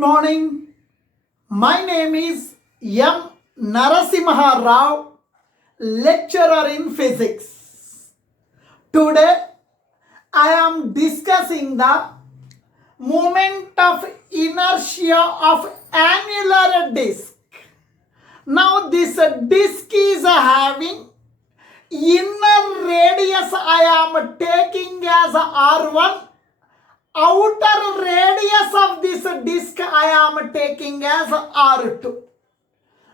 morning. My name is M.Narasimha Rao, lecturer in physics. Today, I am discussing the moment of inertia of annular disk. Now, this disk is having inner radius I am taking as R1. Outer radius of this disk I am taking as R2.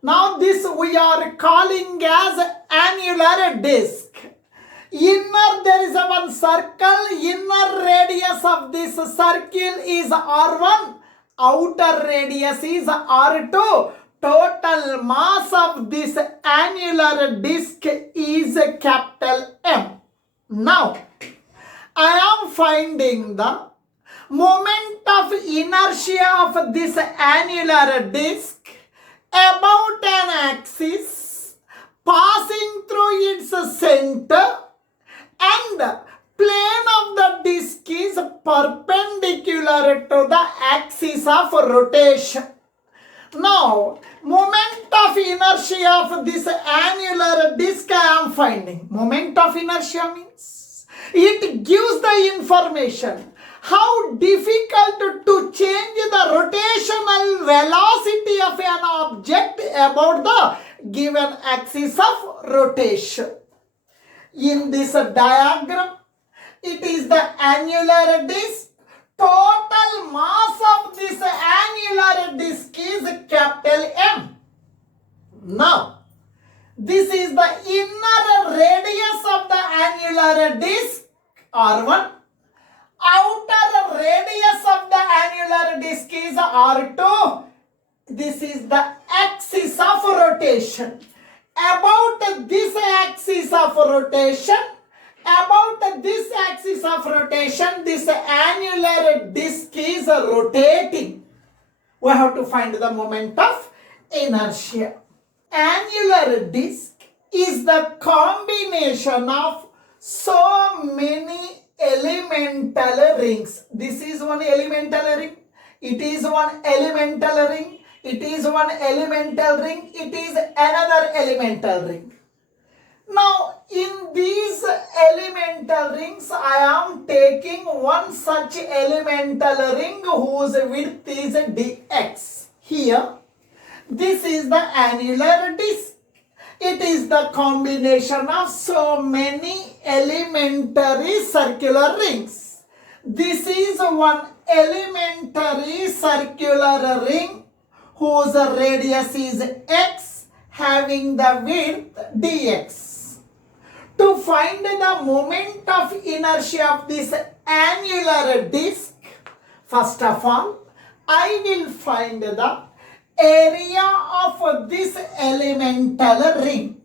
Now this we are calling as annular disk. Inner there is one circle, inner radius of this circle is R1, outer radius is R2. Total mass of this annular disk is capital M. Now I am finding the moment of inertia of this annular disk about an axis passing through its center, and plane of the disk is perpendicular to the axis of rotation. Now, moment of inertia of this annular disk I am finding. Moment of inertia means it gives the information how difficult to change the rotational velocity of an object about the given axis of rotation. In this diagram, it is the annular disk. Total mass of this annular disk is capital M. Now, this is the inner radius of the annular disk, R1. Outer radius of the annular disk is R2. This is the axis of rotation. About this axis of rotation, this annular disk is rotating. We have to find the moment of inertia. Annular disk is the combination of so many elemental rings. This is one elemental ring. It is one elemental ring. It is one elemental ring. It is another elemental ring. Now, in these elemental rings, I am taking one such elemental ring whose width is dx. Here, this is the annular disk. It is the combination of so many elementary circular rings. This is one elementary circular ring whose radius is x, having the width dx. To find the moment of inertia of this annular disk, first of all, I will find the area of this elemental ring.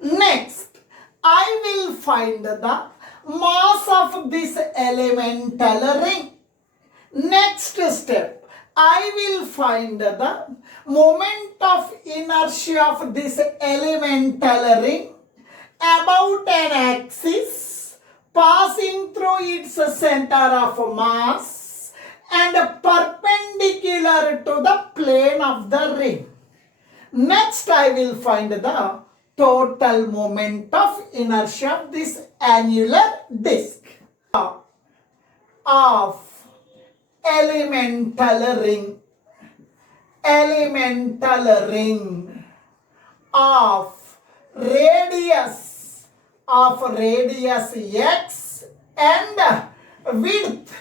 Next, I will find the mass of this elemental ring. Next step, I will find the moment of inertia of this elemental ring about an axis passing through its center of mass and perpendicular to the plane of the ring. Next, I will find the total moment of inertia of this annular disk of elemental ring of radius x and width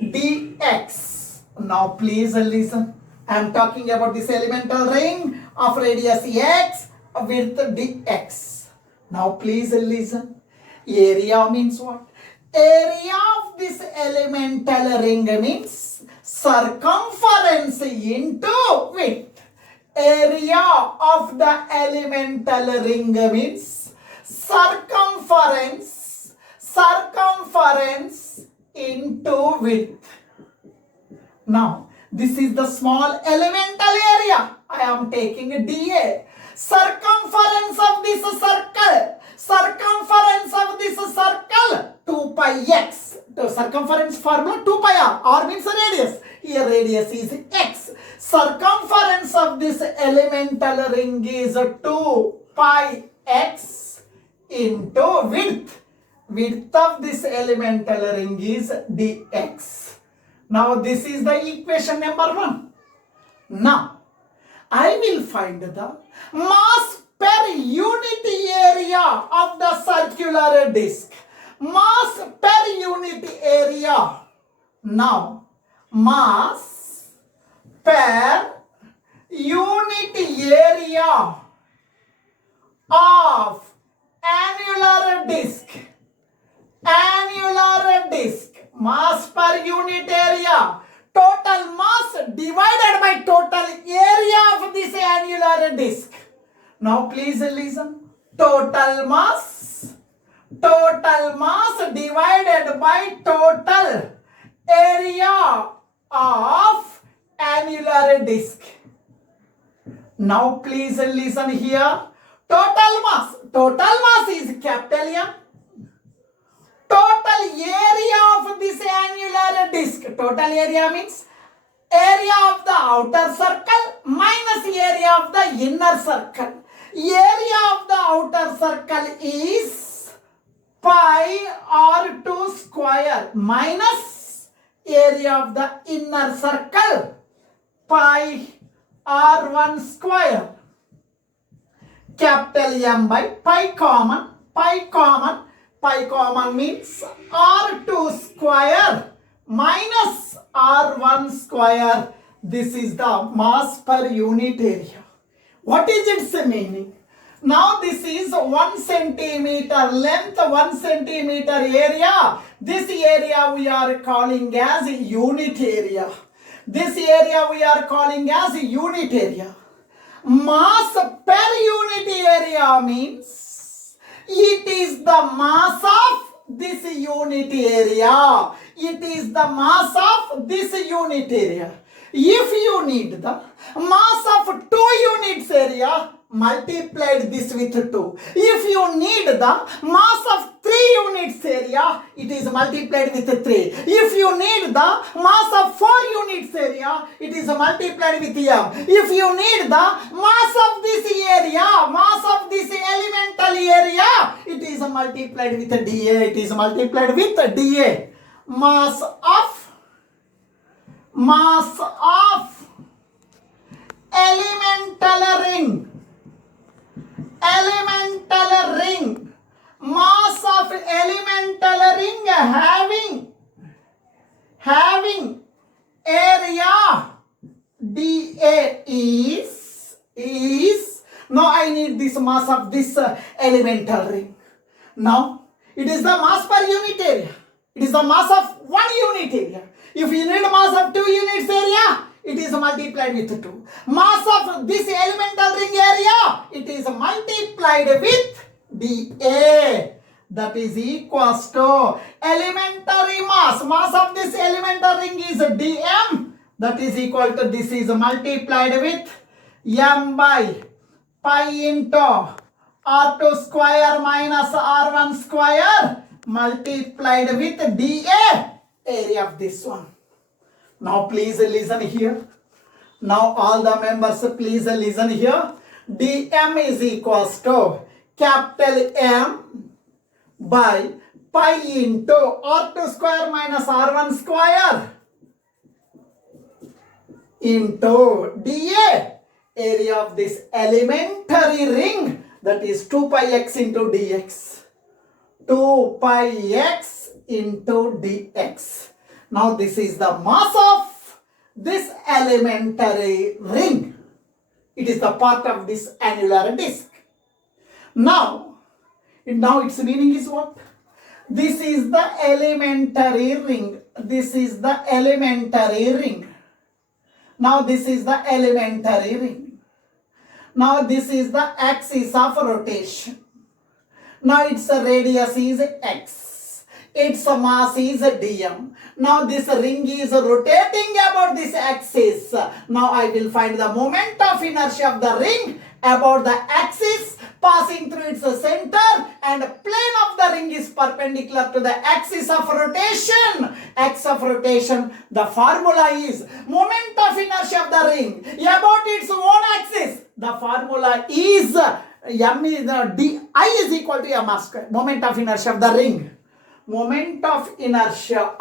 dx. Now please listen. I am talking about this elemental ring of radius x, width dx. Now please listen. Area means what? Area of this elemental ring means circumference into width. Area of the elemental ring means circumference into width. Now, this is the small elemental area. I am taking a dA. Circumference of this circle, 2 pi x. The circumference formula 2 pi r. R means radius. radius is x. Circumference of this elemental ring is 2 pi x into width. Width of this elemental ring is dx. Now this is the equation number 1. Now I will find the mass per unit area of the circular disc. Mass per unit area. Now mass per unit area of annular disc. Annular disc. Mass per unit area. Total mass divided by total area of this annular disc. Now please listen. Total mass divided by total area of annular disc. Now please listen here. Total mass is capital M. Total area of this annular disc. Total area means area of the outer circle minus area of the inner circle. Area of the outer circle is pi r2 square minus area of the inner circle pi r1 square. Capital M by pi common means r2 square minus r1 square. This is the mass per unit area. What is its meaning? Now this is 1 centimeter length, 1 centimeter area. This area we are calling as unit area. This area we are calling as unit area. Mass per unit area means it is the mass of this unit area. It is the mass of this unit area. If you need the mass of 2 units area, multiplied this with 2. If you need the mass of 3 units area, it is multiplied with 3. If you need the mass of 4 units area, it is multiplied with m. If you need the mass of this area, mass of this elemental area, it is multiplied with dA. It is multiplied with dA. Mass of elemental ring. Elemental ring. Mass of elemental ring having area dA is now I need this mass of this elemental ring. Now it is the mass per unit area. It is the mass of 1 unit area. If you need mass of 2 units area, it is multiplied with 2. Mass of this elemental ring area, it is multiplied with dA. That is equals to elementary mass. Mass of this elemental ring is dm. That is equal to, this is multiplied with m by pi into r2 square minus r1 square multiplied with dA, area of this one. Now please listen here. Now all the members please listen here. dm is equals to capital M by pi into r2 square minus r1 square into dA, area of this elementary ring, that is 2 pi x into dx. 2 pi x into dx. Now this is the mass of this elementary ring. It is the part of this annular disc. Now its meaning is what? This is the elementary ring. This is the elementary ring. Now this is the elementary ring. Now this is the axis of rotation. Now its radius is x. Its mass is dm. Now this ring is rotating about this axis. Now I will find the moment of inertia of the ring about the axis passing through its center, and plane of the ring is perpendicular to the axis of rotation. Axis of rotation, the formula is moment of inertia of the ring about its own axis. The formula is I is equal to m square. Moment of inertia of the ring. Moment of inertia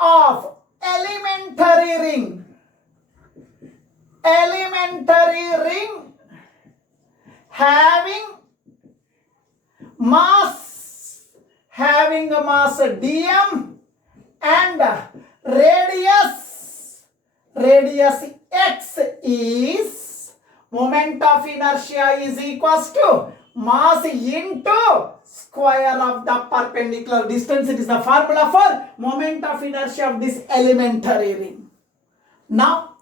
of elementary ring having mass dm and radius x is moment of inertia is equals to mass into square of the perpendicular distance. It is the formula for moment of inertia of this elementary ring. Now,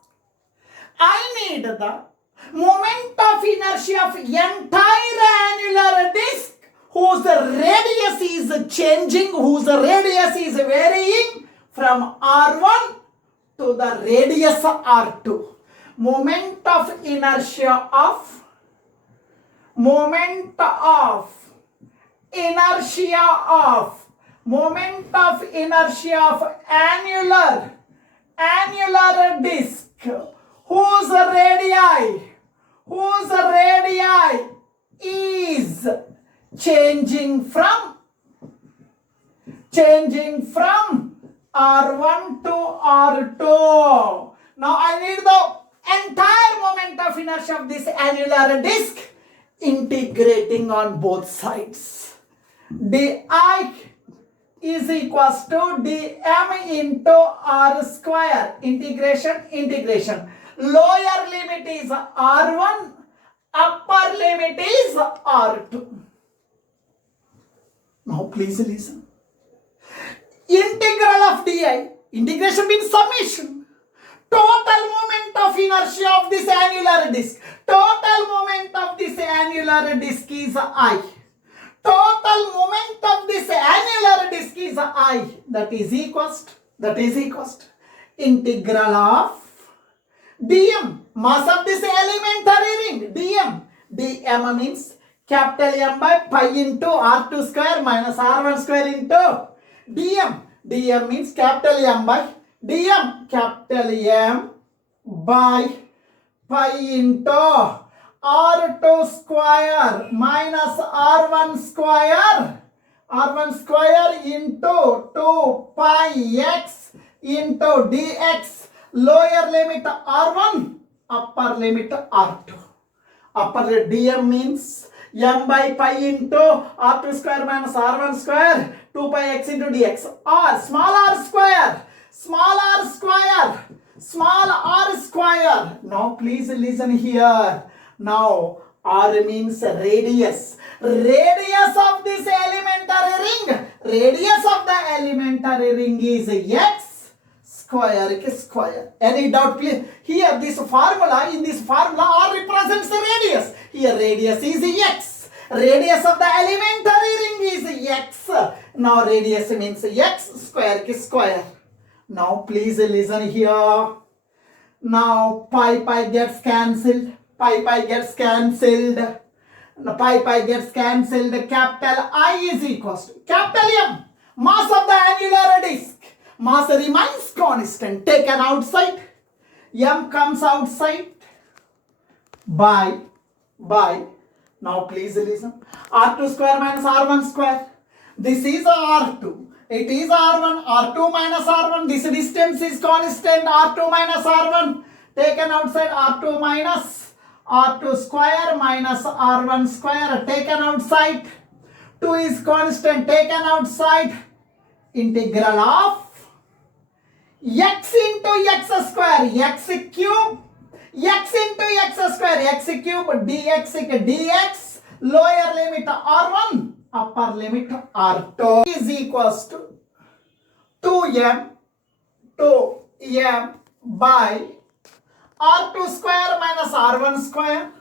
I need the moment of inertia of entire annular disc whose radius is changing, whose radius is varying from R1 to the radius R2. Moment of inertia of annular disc whose radii is changing from R1 to R2. Now I need the entire moment of inertia of this annular disc integrating on both sides. Di is equals to dm into r square. Integration. Lower limit is R1, upper limit is R2. Now please listen. Integral of di, integration means summation. Total moment of inertia of this annular disc. Total moment of this annular disc is I. Total moment of this annular disc is I. That is equals to integral of dm, mass of this elementary ring, dm means capital M by pi into R2 square minus R1 square into dm means capital M by pi into R2 square minus R1 square into 2 pi x into dx. Lower limit R1, upper limit R2. Upper dm means m by pi into R2 square minus R1 square 2 pi x into dx. Or small r square. Now please listen here. Now r means radius. Radius of this elementary ring. Radius of the elementary ring is x square. Any doubt, please? Here in this formula r represents the radius. Here radius is x. Radius of the elementary ring is x. Now radius means x square. Now please listen here. Now pi gets cancelled. Pi gets cancelled. Capital I is equals to capital M. Mass of the annular disc. Mass remains constant. Taken outside. M comes outside. By. Now please listen. R2 square minus R1 square. This is R2. It is R1. R2 minus R1. This distance is constant. R2 minus R1. Taken outside. R2 minus R2 square minus R1 square. Taken outside. 2 is constant. Taken outside. Integral of x into x square. X cube. X into x square. X cube. dx. Lower limit R1. Upper limit R2 is equals to 2m by R2 square minus R1 square.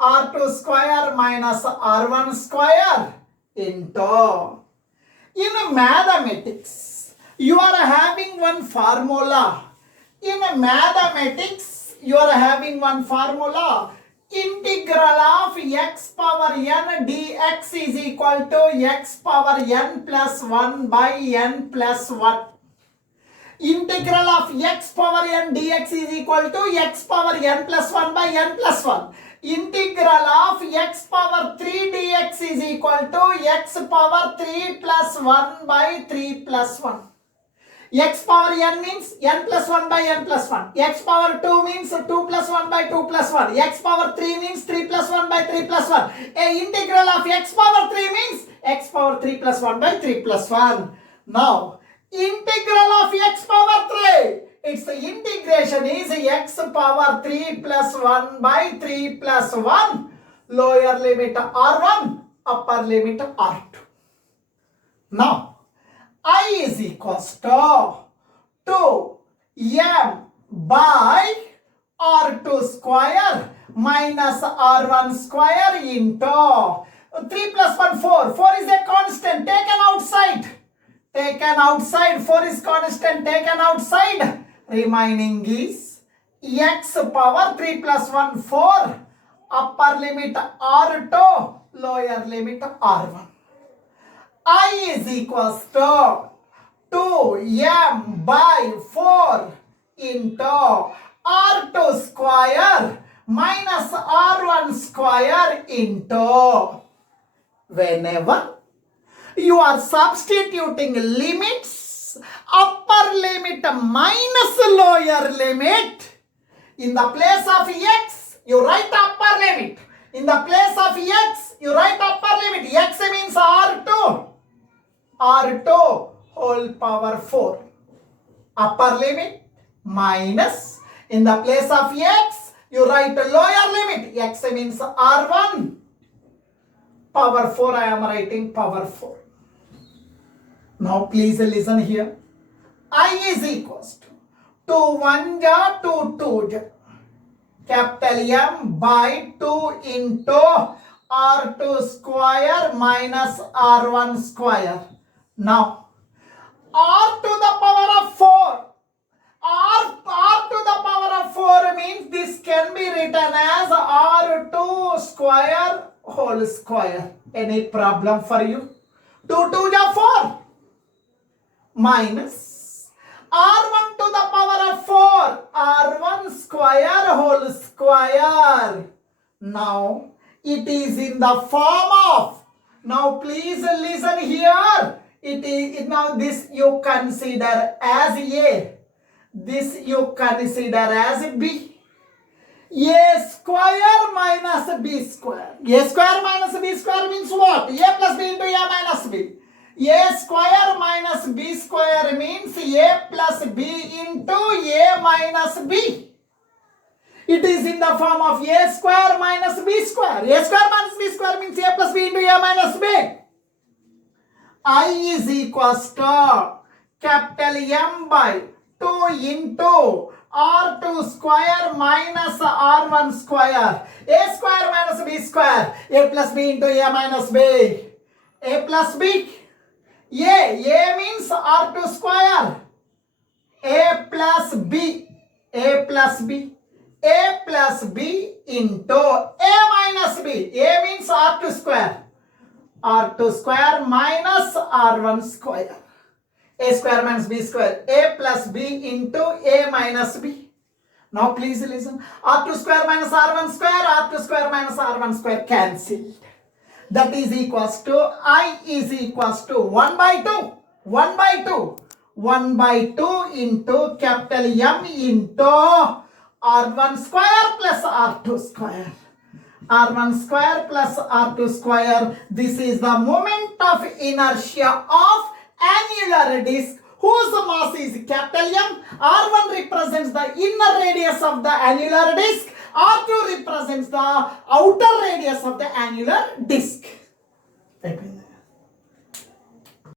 R2 square minus R1 square into In mathematics, you are having one formula. In mathematics, you are having one formula. Integral of x power n dx is equal to x power n plus 1 by n plus 1. Integral of x power n dx is equal to x power n plus 1 by n plus 1. Integral of x power 3 dx is equal to x power 3 plus 1 by 3 plus 1. X power n means n plus 1 by n plus 1. X power 2 means 2 plus 1 by 2 plus 1. X power 3 means 3 plus 1 by 3 plus 1. A integral of x power 3 means x power 3 plus 1 by 3 plus 1. Now, integral of x power 3. Its integration is x power 3 plus 1 by 3 plus 1. Lower limit R1, upper limit R2. Now, I is equals to 2m by R2 square minus R1 square into 3 plus 1, 4. 4 is a constant taken outside. Taken outside. 4 is constant taken outside. Remaining is x power 3 plus 1, 4. Upper limit R2, lower limit R1. I is equals to 2m by 4 into R2 square minus R1 square into. Whenever you are substituting limits, upper limit minus lower limit, in the place of x, you write upper limit. In the place of x, you write upper limit. X means R2. R2 whole power 4. Upper limit minus. In the place of x, you write lower limit. X means R1. Power 4, I am writing power 4. Now please listen here. I is equals to 2 1 ja 2 2 ja. Capital M by 2 into R2 square minus R1 square. Now, R to the power of 4. R to the power of 4 means this can be written as R2 square whole square. Any problem for you? 2 2 ja 4 minus R1 to the power of 4, R1 square whole square. Now, it is in the form of, now please listen here. It is, now this you consider as A. This you consider as B. A square minus B square. A square minus B square means what? A plus B into A minus B. A square minus B square means A plus B into A minus B. It is in the form of A square minus B square. A square minus B square means A plus B into A minus B. I is equals to capital M by 2 into R2 square minus R1 square. A square minus B square. A plus B into A minus B. A plus B. A means R2 square. A plus B. A plus B. A plus B into A minus B. A means R2 square. R2 square minus R1 square. A square minus B square. A plus B into A minus B. Now please listen. R2 square minus R1 square. R2 square minus R1 square cancelled. That is equals to, I is equals to 1 by 2. 1 by 2. 1 by 2 into capital M into R1 square plus R2 square. R1 square plus R2 square. This is the moment of inertia of annular disk whose mass is capital M. R1 represents the inner radius of the annular disk. R2 represents the outer radius of the annular disk.